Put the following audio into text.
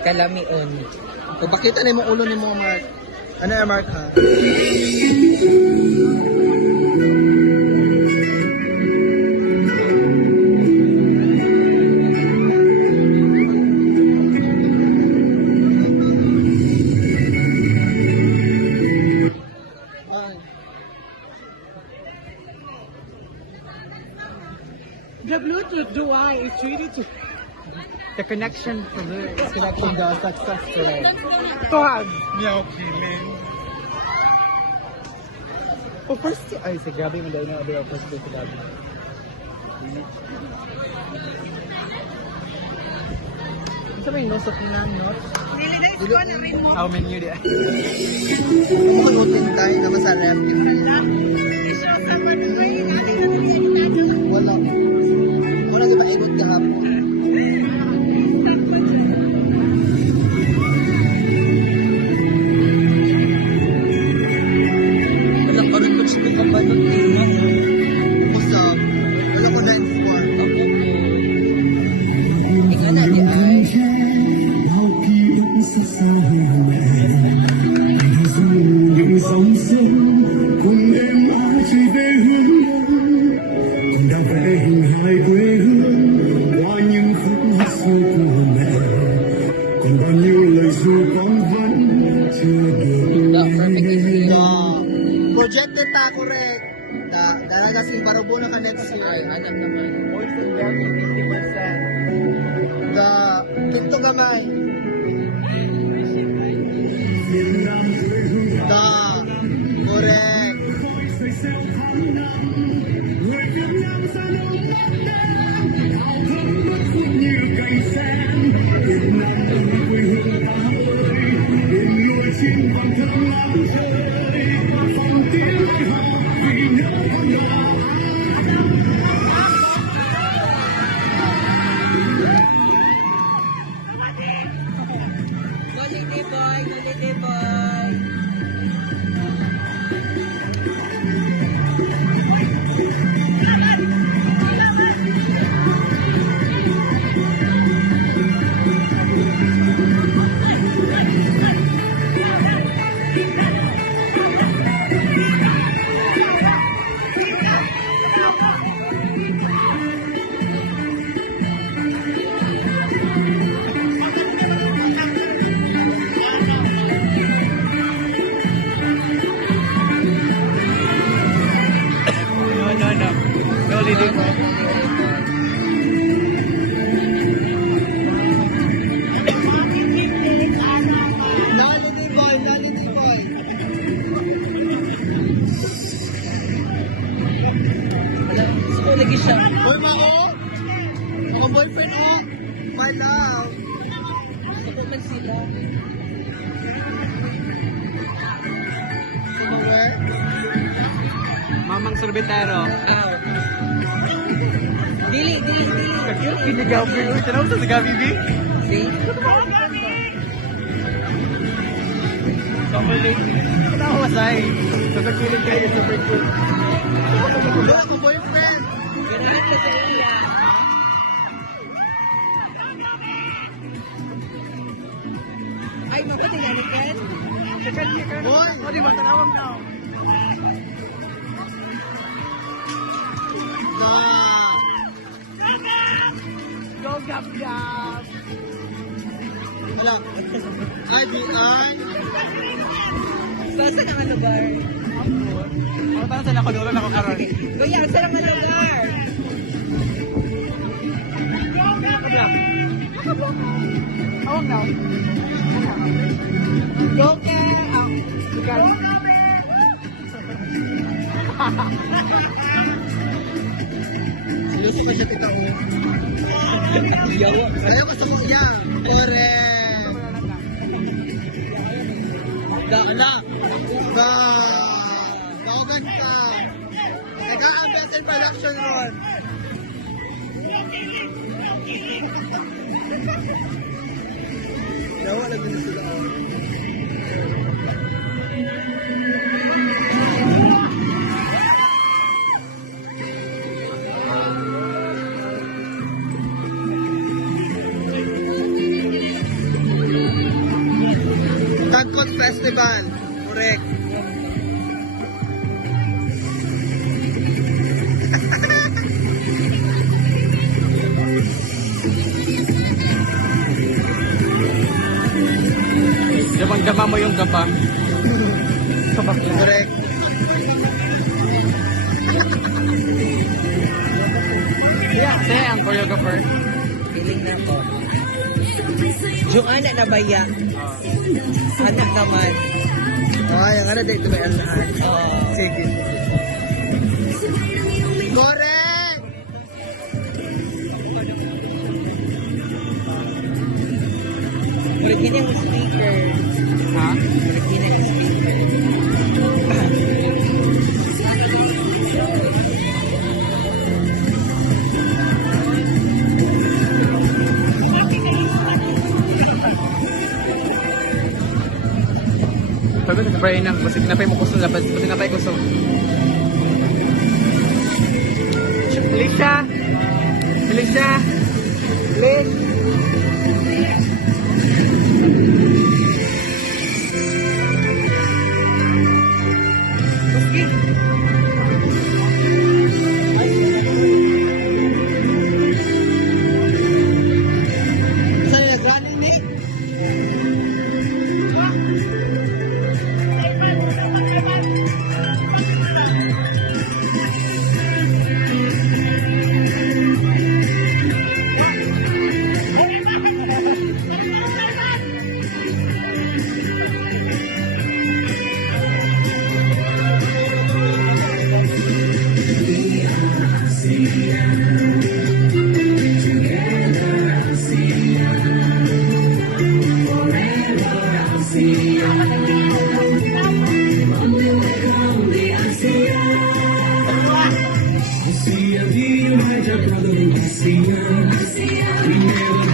Kalamion. Kung pakita na yung ulo ni mo, Mark. Ano yung Mark, ha? The Bluetooth Duai is ready to. The connection for the connection does successful. Tawag. Meow, man. Oh, first, ay, si Gabi, hindi na ako first day si Gabi. Ito ba yung nosok na notes? Nilagay ko na rin mo. How many yun? Kung mo utin tayo na masarap. Isyo sa barangay. Wala. Wala kita ikot kahapon. Wala pa rin gusto ka ba ng ino? Usap. Wala ko na inform. Ikaw na di ay. Dòng sông cùng em mãi chỉ về hướng đông, con đã vẽ hình hai quê hương qua những khúc hát xưa của mẹ, còn bao nhiêu lời ru con vẫn chưa được nghe. Project data correct. Daraga si Barobo na ka next year. Ay, alam naman. Voice and Gabby 50%. Kinto gamay. Correct. Người Việt Nam ra đâu áo thơm nước phúc như cành sen, Việt Nam ơi quê hương ta ơi, đêm nuôi chim còn thơm ngát trời, phòng tiếng ai hò vì nhớ con đò. Holiday boy, holiday boy. Nalini boy, nalini boy. Gusto lagi siya. Boy ba oh? Ako boyfriend oh. My love. Gusto man sila. Kumawar. Mamang sorbetero. Ow. Dili. Pinigaw ko yun. Sinaw sa Gabi B? See? Super lady. Ano ako masay? Super kilig kayo, super cool. Wala ako boyfriend. Ganahan ka sa iya. Ay, mapati nga ni Ken. Boy! O, di ba? Tanawag na. Da! Go, gap, gap. Wala. IBI. Basta nga lugar. Ako tayo sa nakadulo na kakaroon. Kuya, saan ang lugar? Tawag na. Go, Ken. Lugar. Seryoso pa siya kita oh. Yawa. Kaya ko sa iya. Correct. Wala. Da! Kaugan ka. Nag-a-abet in production ron. Yawa lang din sila oh. Festival. Correct. Damang-dama mo yung gaba. Correct. Yeah, siya ang choreographer. Feeling na to. Joanna na baya. Anak naman. Ay, ang ano dito may alahan. Sige. Correct! Ulit yung speaker. Ha? Ulit yung speaker. Sabi ko, spray na. Basig na pa yung kusog. Basig na pa yung kusog. Alicia! Alicia! Liz! Saan yung running mate? Asia, we are the brother of Asia. We never